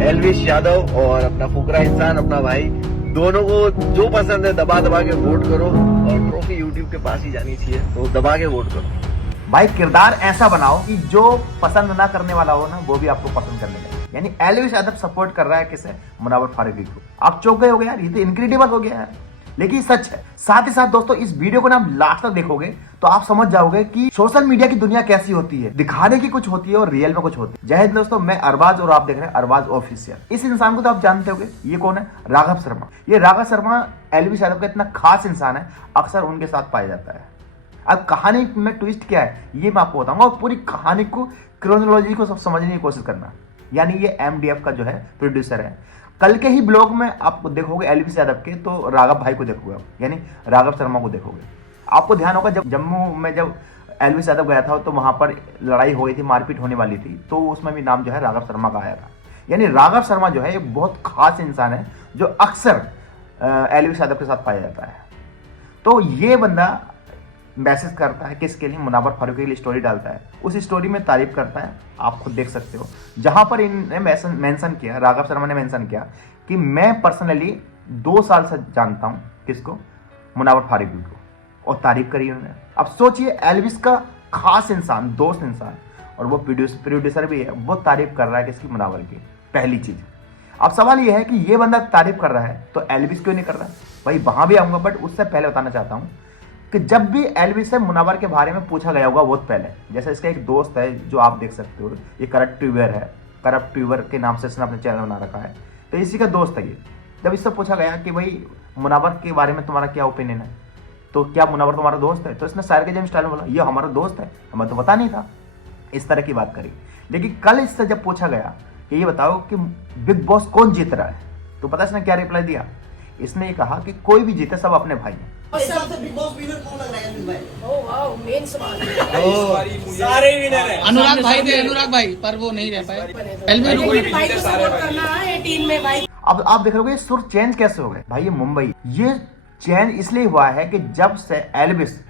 एलविश यादव और अपना फुकरा इंसान अपना भाई, दोनों को जो पसंद है दबा दबा के वोट करो और ट्रॉफी यूट्यूब के पास ही जानी चाहिए, तो दबा के वोट करो भाई। किरदार ऐसा बनाओ कि जो पसंद ना करने वाला हो ना वो भी आपको पसंद करने लगे। यानी एलविश यादव सपोर्ट कर रहा है किसे? मुनव्वर फारूकी को। आप चौंक गए हो गए यार, ये तो इनक्रेडिबल हो गया है, लेकिन सच है। साथ ही साथ दोस्तों इस वीडियो को ना लास्ट तक देखोगे तो आप समझ जाओगे कि सोशल मीडिया की दुनिया कैसी होती है। दिखाने की कुछ होती है और रियल में कुछ होती है। जय हिंद दोस्तों, मैं अरबाज और आप देख रहे हैं अरबाज ऑफिशियल। इस इंसान को तो आप जानते होंगे, ये कौन है? राघव शर्मा। ये राघव शर्मा एलविश यादव का इतना खास इंसान है, अक्सर उनके साथ पाया जाता है। अब कहानी में ट्विस्ट क्या है ये मैं आपको बताऊंगा, और पूरी कहानी को क्रोनोलॉजी को सब समझने की कोशिश करना। यानी ये एमडीएफ का जो है प्रोड्यूसर है। कल के ही ब्लॉग में आप देखोगे एलविश यादव के, तो राघव भाई को देखोगे, यानी राघव शर्मा को देखोगे। आपको ध्यान होगा जब जम्मू में जब एलविश यादव गया था तो वहां पर लड़ाई हो गई थी, मारपीट होने वाली थी, तो उसमें भी नाम जो है राघव शर्मा का आया था। यानी राघव शर्मा जो है एक बहुत खास इंसान है जो अक्सर एलविश यादव के साथ पाया जाता है। तो ये बंदा मैसेज करता है किसके लिए? मुनव्वर फारूकी के लिए स्टोरी डालता है, उस स्टोरी में तारीफ करता है, आप खुद देख सकते हो। जहां पर इन्होंने मेंशन किया, राघव शर्मा ने मेंशन किया कि मैं पर्सनली 2 साल से जानता हूं किसको? मुनव्वर फारूकी को, और तारीफ करी उन्होंने। अब सोचिए एलविश का खास इंसान, दोस्त इंसान, और वो प्रोड्यूसर भी है, वो तारीफ कर रहा है किसकी? मुनव्वर की। पहली चीज। अब सवाल ये है कि ये बंदा तारीफ कर रहा है तो एलविश क्यों नहीं कर रहा है? भाई वहां भी आऊंगा, बट उससे पहले बताना चाहता हूं कि जब भी एलविश से मुनव्वर के बारे में पूछा गया होगा बहुत पहले, जैसे इसका एक दोस्त है जो आप देख सकते हो, ये करप्ट ट्यूबर है, करप्ट ट्यूबर के नाम से इसने अपने चैनल बना रखा है, तो इसी का दोस्त है ये। जब इससे पूछा गया कि भाई मुनव्वर के बारे में तुम्हारा क्या ओपिनियन है, तो क्या मुनव्वर तुम्हारा दोस्त है? तो इसने सायर के जम स्टाइल में बोला ये हमारा दोस्त है, हमें तो पता नहीं था। इस तरह की बात करी। लेकिन कल इससे जब पूछा गया कि ये बताओ कि बिग बॉस कौन जीत रहा है, तो पता इसने क्या रिप्लाई दिया? इसने ये कहा कि कोई भी जीते सब अपने भाई हैं। बिग बॉस विनर कौन लग रहा है भाई? ओह वाओ, मेन सवाल। सारे विनर हैं। अनुराग भाई थे, अनुराग भाई, पर वो नहीं रह पाए। भाई को सपोर्ट करना है टीम में भाई। अब आप देख रहे हो सुर चेंज कैसे हो गए भाई। ये मुंबई, ये चेंज इसलिए हुआ है कि जब से एलविश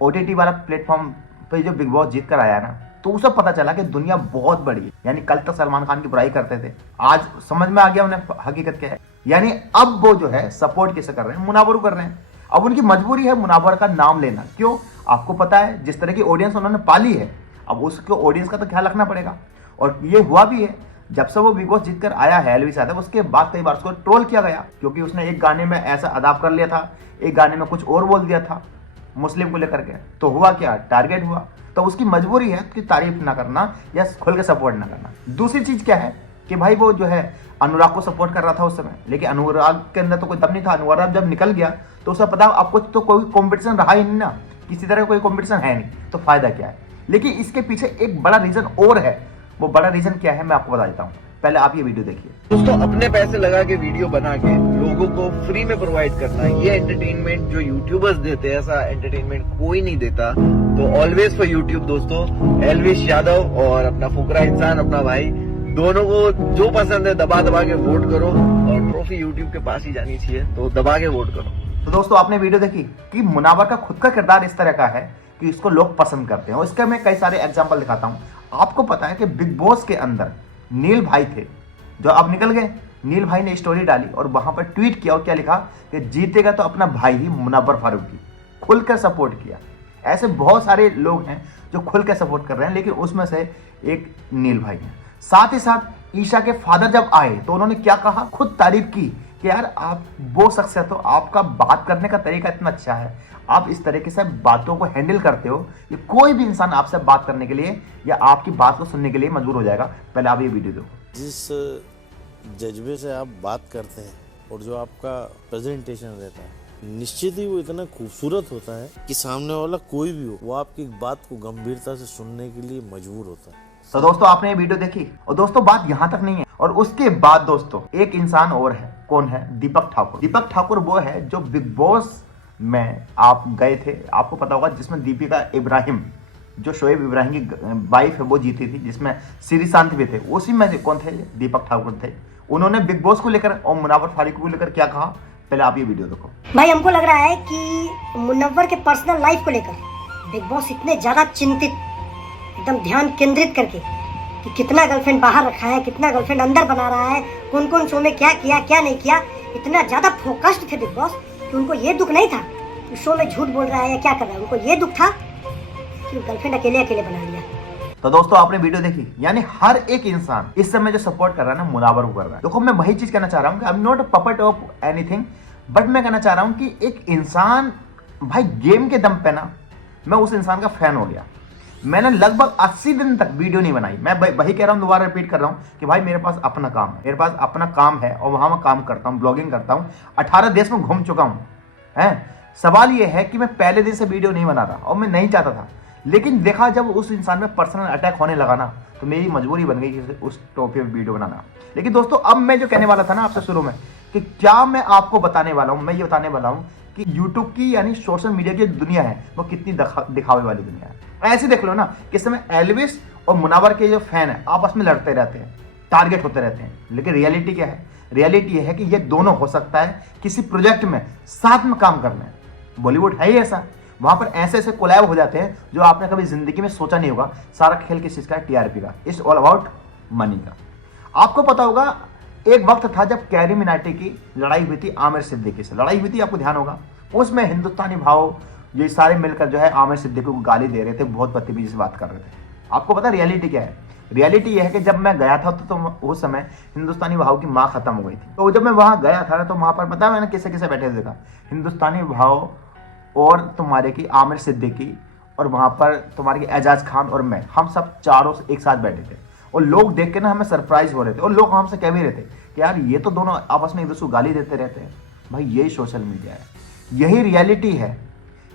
ओटीटी वाला प्लेटफॉर्म पे जो बिग बॉस जीत कर आया ना, तो उसे पता चला कि दुनिया बहुत बड़ी है। यानी कल तक सलमान खान की बुराई करते थे, आज समझ में आ गया उन्हें हकीकत क्या है। यानी अब वो जो है सपोर्ट किसे कर रहे हैं? मुनव्वर को कर रहे हैं। अब उनकी मजबूरी है मुनव्वर का नाम लेना। क्यों? आपको पता है जिस तरह की ऑडियंस उन्होंने पाली है, अब उसके ऑडियंस का तो ख्याल रखना पड़ेगा। और ये हुआ भी है, जब से वो बिग बॉस जीत कर आया है एलविश यादव, उसके बाद कई बार उसको ट्रोल किया गया, क्योंकि उसने एक गाने में ऐसा अदाप्ट कर लिया था, एक गाने में कुछ और बोल दिया था मुस्लिम को लेकर के। तो हुआ क्या? टारगेट हुआ। तो उसकी मजबूरी है कि तारीफ ना करना या खुल के सपोर्ट ना करना। दूसरी चीज क्या है कि भाई वो जो है अनुराग को सपोर्ट कर रहा था उस समय, लेकिन अनुराग के अंदर तो कोई दम नहीं था। अनुराग जब निकल गया तो उसे पता आपको तो कोई कंपटीशन रहा ही नहीं ना, किसी तरह का कोई कंपटीशन है नहीं, तो फायदा क्या है? लेकिन इसके पीछे एक बड़ा रीजन और है। वो बड़ा रीजन क्या है मैं आपको बता देता हूँ, पहले आप ये वीडियो देखिए। दोस्तों, अपने पैसे लगा के वीडियो बना के लोगों को फ्री में प्रोवाइड करना, ये एंटरटेनमेंट जो यूट्यूबर्स देते हैं, ऐसा एंटरटेनमेंट कोई नहीं देता। तो ऑलवेज फॉर यूट्यूब दोस्तों, एलविश यादव और अपना फुकरा इंसान अपना भाई, दोनों को जो पसंद है दबा दबा के वोट करो और ट्रॉफी यूट्यूब के पास ही जानी चाहिए, तो दबा के वोट करो। तो दोस्तों आपने वीडियो देखी कि मुनव्वर का खुद का किरदार इस तरह का है कि इसको लोग पसंद करते हैं। और इसका मैं कई सारे एग्जांपल दिखाता हूं। आपको पता है कि बिग बॉस के अंदर नील भाई थे जो अब निकल गए। नील भाई ने स्टोरी डाली और वहां पर ट्वीट किया और क्या लिखा कि जीतेगा तो अपना भाई ही मुनव्वर फारूकी। खुलकर सपोर्ट किया। ऐसे बहुत सारे लोग हैं जो खुलकर सपोर्ट कर रहे हैं, लेकिन उसमें से एक नील भाई है। साथ ही साथ ईशा के फादर जब आए तो उन्होंने क्या कहा? खुद तारीफ की कि यार आप वो शख्स है, तो आपका बात करने का तरीका इतना अच्छा है, आप इस तरीके से बातों को हैंडल करते हो, ये कोई भी इंसान आपसे बात करने के लिए या आपकी बात को सुनने के लिए मजबूर हो जाएगा। पहले आप ये वीडियो देखो। जिस जज्बे से आप बात करते हैं और जो आपका प्रेजेंटेशन रहता है, निश्चित ही वो इतना खूबसूरत होता है कि सामने वाला कोई भी हो वो आपकी बात को गंभीरता से सुनने के लिए मजबूर होता है। तो दोस्तों आपने ये वीडियो देखी, और दोस्तों बात यहाँ तक नहीं है। और उसके बाद दोस्तों एक इंसान और है। कौन है? दीपक ठाकुर। दीपक ठाकुर वो है जो बिग बॉस में आप गए थे, आपको पता होगा, जिसमें दीपिका इब्राहिम जो शोएब इब्राहिम की वाइफ है वो जीती थी, जिसमें श्रीशांत भी थे। उसी में से कौन थे? दीपक ठाकुर थे। उन्होंने बिग बॉस को लेकर और मुनव्वर फारूकी को लेकर क्या कहा, पहले आप ये वीडियो देखो। भाई हमको लग रहा है कि मुनव्वर के पर्सनल लाइफ को लेकर बिग बॉस इतने ज्यादा चिंतित, एकदम ध्यान केंद्रित करके कि कितना गर्लफ्रेंड बाहर रखा है, कितना गर्लफ्रेंड अंदर बना रहा है, कौन कौन शो में क्या किया क्या नहीं किया। इतना ज्यादा फोकस्ड थे बिग बॉस कि उनको ये दुख नहीं था कि शो में झूठ बोल रहा है या क्या कर रहा है, उनको ये दुख था कि गर्लफ्रेंड अकेले अकेले बना लिया। तो दोस्तों आपने वीडियो देखी, यानी हर एक इंसान इस समय जो सपोर्ट कर रहा है ना मुनावर को कर रहा है। देखो मैं वही चीज कहना चाह रहा हूँ कि I am not a puppet of anything, but मैं कहना चाह रहा हूँ कि एक इंसान भाई गेम के दम पे ना मैं उस इंसान का फैन हो गया। मैंने लगभग 80 दिन तक वीडियो नहीं बनाई। मैं वही कह रहा हूँ, दोबारा रिपीट कर रहा हूँ कि भाई मेरे पास अपना काम है, मेरे पास अपना काम है और वहां मैं काम करता हूँ, ब्लॉगिंग करता हूँ, 18 देश में घूम चुका हूँ। सवाल ये है कि मैं पहले दिन से वीडियो नहीं बना रहा और मैं नहीं चाहता था, लेकिन देखा जब उस इंसान में पर्सनल अटैक होने लगा ना तो मेरी मजबूरी बन गई कि उस टॉपिक पे वीडियो बनाना। लेकिन दोस्तों अब मैं जो कहने वाला था ना आपसे शुरू में कि क्या मैं आपको बताने वाला हूँ, मैं ये बताने वाला हूँ कि YouTube की यानी सोशल मीडिया की दुनिया है वो कितनी दिखावे वाली दुनिया है। ऐसे देख लो ना कि इस समय एल्विस और मुनावर के जो फैन है आपस में लड़ते रहते हैं, टारगेट होते रहते हैं, लेकिन रियलिटी क्या है? रियलिटी ये है कि ये दोनों हो सकता है किसी प्रोजेक्ट में साथ में काम करने। बॉलीवुड है ही ऐसा, वहां पर ऐसे ऐसे कोलैब हो जाते हैं जो आपने कभी जिंदगी में सोचा नहीं होगा। सारा खेल किस चीज का? टीआरपी का। इट्स ऑल अबाउट मनी का। आपको पता होगा एक वक्त था जब कैरी मिनाटी की लड़ाई हुई थी आमिर सिद्दीकी से, लड़ाई हुई थी, आपको ध्यान होगा। उसमें हिंदुस्तानी भाव ये सारे मिलकर जो है आमिर सिद्दीकी को गाली दे रहे थे, बहुत बदतमीजी से बात कर रहे थे। आपको पता रियलिटी क्या है? रियलिटी यह है कि जब मैं गया था तो उस समय हिंदुस्तानी भाव की माँ खत्म हो गई थी। तो जब मैं वहां गया था तो वहां पर पता है मैंने किसे किसे बैठे देखा? हिंदुस्तानी भाव और तुम्हारे की आमिर सिद्दीकी और वहां पर तुम्हारे की एजाज खान और मैं, हम सब चारों एक साथ बैठे थे और लोग देख के ना हमें सरप्राइज हो रहे थे और लोग हमसे कह भी रहे थे कि यार ये तो दोनों आपस में एक दूसरे को गाली देते रहते हैं। भाई यही सोशल मीडिया है, यही रियलिटी है,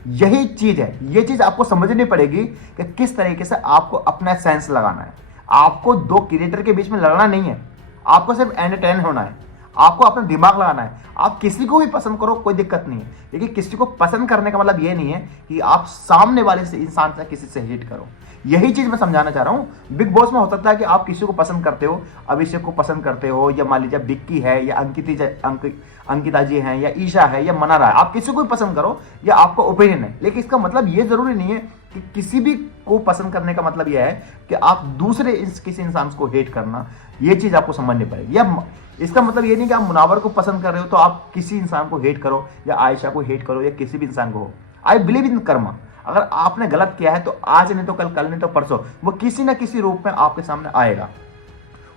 यही चीज है। ये चीज आपको समझनी पड़ेगी कि किस तरीके से आपको अपना सेंस लगाना है। आपको दो क्रिएटर के बीच में लड़ना नहीं है, आपको सिर्फ एंटरटेन होना है, आपको अपना दिमाग लगाना है। आप किसी को भी पसंद करो, कोई दिक्कत नहीं है, लेकिन किसी को पसंद करने का मतलब ये नहीं है कि आप सामने वाले से इंसान से किसी से हेट करो। यही चीज मैं समझाना चाह रहा हूं। बिग बॉस में हो सकता है कि आप किसी को पसंद करते हो, अभिषेक को पसंद करते हो, या मान लीजिए विक्की है या अंकिता जी हैं या ईशा है या मनारा है, आप किसी को भी पसंद करो, या आपका ओपिनियन है। लेकिन इसका मतलब ये जरूरी नहीं है कि किसी भी को पसंद करने का मतलब यह है कि आप दूसरे किसी इंसान को हेट करना। ये चीज आपको समझनी पड़ेगी। या इसका मतलब ये नहीं कि आप मुनावर को पसंद कर रहे हो तो आप किसी इंसान को हेट करो या आयशा को हेट करो या किसी भी इंसान को हो। I believe in Karma. अगर आपने गलत किया है तो आज नहीं तो कल नहीं तो परसों वो किसी ना किसी रूप में आपके सामने आएगा।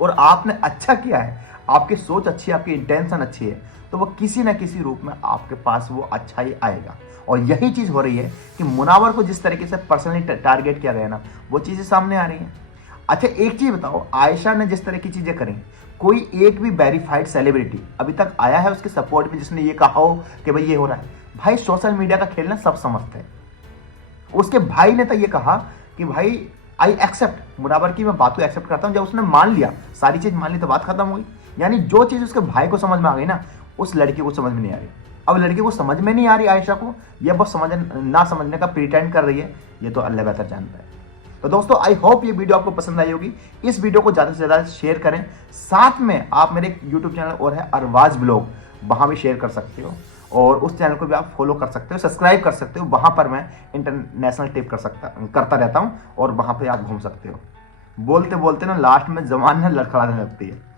और आपने अच्छा किया है, आपकी सोच अच्छी है, आपकी इंटेंशन अच्छी है, तो वो किसी ना किसी रूप में आपके पास वो अच्छा ही आएगा। और यही चीज हो रही है कि मुनावर को जिस तरीके से पर्सनली टारगेट किया गया ना, वो चीजें सामने आ रही हैं। अच्छा एक चीज बताओ, आयशा ने जिस तरह की चीजें करी, कोई एक भी वेरीफाइड सेलिब्रिटी अभी तक आया है उसके सपोर्ट में जिसने ये कहा हो कि भाई ये हो रहा है? भाई सोशल मीडिया का खेलना सब समझते हैं। उसके भाई ने तो ये कहा कि भाई आई एक्सेप्ट, मुनावर की मैं बात को एक्सेप्ट करता हूं। जब उसने मान लिया, सारी चीज मान ली, तो बात खत्म हो गई। यानी जो चीज उसके भाई को समझ में आ गई ना, उस लड़की को समझ में नहीं आ रही। अब लड़की को समझ में नहीं आ रही आयशा को, यह बस ना समझने का प्रिटेंड कर रही है, ये तो अल्लाह बेहतर जानता है। तो दोस्तों आई होप ये वीडियो आपको पसंद आई होगी। इस वीडियो को ज्यादा से ज्यादा शेयर करें। साथ में आप मेरे यूट्यूब चैनल और है अरबाज ब्लॉग, वहां भी शेयर कर सकते हो और उस चैनल को भी आप फॉलो कर सकते हो, सब्सक्राइब कर सकते हो। वहां पर मैं इंटरनेशनल टिप करता रहता हूं और वहां पे आप घूम सकते हो। बोलते बोलते ना लास्ट में जबान में लड़खड़ाने लगती है।